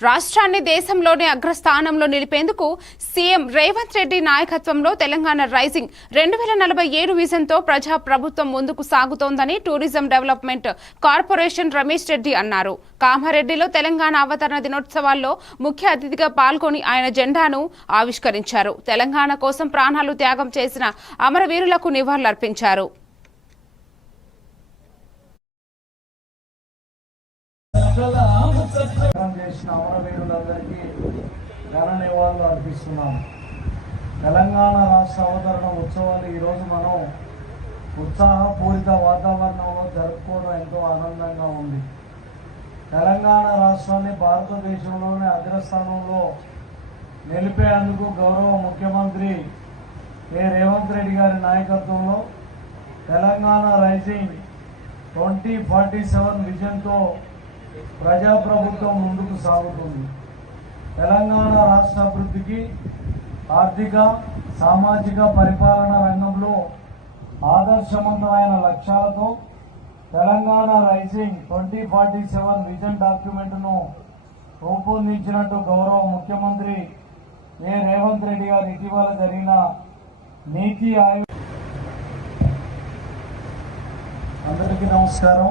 రాష్ట్రాన్ని దేశంలోనే అగ్రస్థానంలో నిలిపేందుకు సీఎం రేవంత్ రెడ్డి నాయకత్వంలో తెలంగాణ రైజింగ్ 2047 విజన్తో ప్రజా ప్రభుత్వం ముందుకు సాగుతోందని tourism development corporation Ramesh Reddy అన్నారు. కామారెడ్డిలో తెలంగాణ అవతరణ దినోత్సవాల్లో ముఖ్య అతిథిగా పాల్గొని ఆయన జెండాను ఆవిష్కరించారు. తెలంగాణ కోసం ప్రాణాలు త్యాగం చేసిన అమరవీరులకు నివాళులర్పించారు. అమరవీరులందరికీ ఘన నివాళులు అర్పిస్తున్నాం. తెలంగాణ రాష్ట్ర అవతరణ ఉత్సవాలు ఈరోజు మనం ఉత్సాహపూరిత వాతావరణంలో జరుపుకోవడం ఎంతో ఆనందంగా ఉంది. తెలంగాణ రాష్ట్రాన్ని భారతదేశంలోనే అగ్రస్థానంలో నిలిపేందుకు గౌరవ ముఖ్యమంత్రి రేవంత్ రెడ్డి గారి నాయకత్వంలో తెలంగాణ రైజింగ్ 2047 విజన్తో ప్రజాప్రభుత్వం ముందుకు సాగుతుంది. తెలంగాణ రాష్ట్ర అభివృద్ధికి ఆర్థిక సామాజిక పరిపాలన రంగంలో ఆదర్శవంతమైన లక్ష్యాలతో తెలంగాణ రైజింగ్ 2047 విజన్ డాక్యుమెంట్ను రూపొందించినట్టు గౌరవ ముఖ్యమంత్రి రేవంత్ రెడ్డి గారు ఇటీవల జరిగిన నీతి ఆయోగ్. అందరికీ నమస్కారం.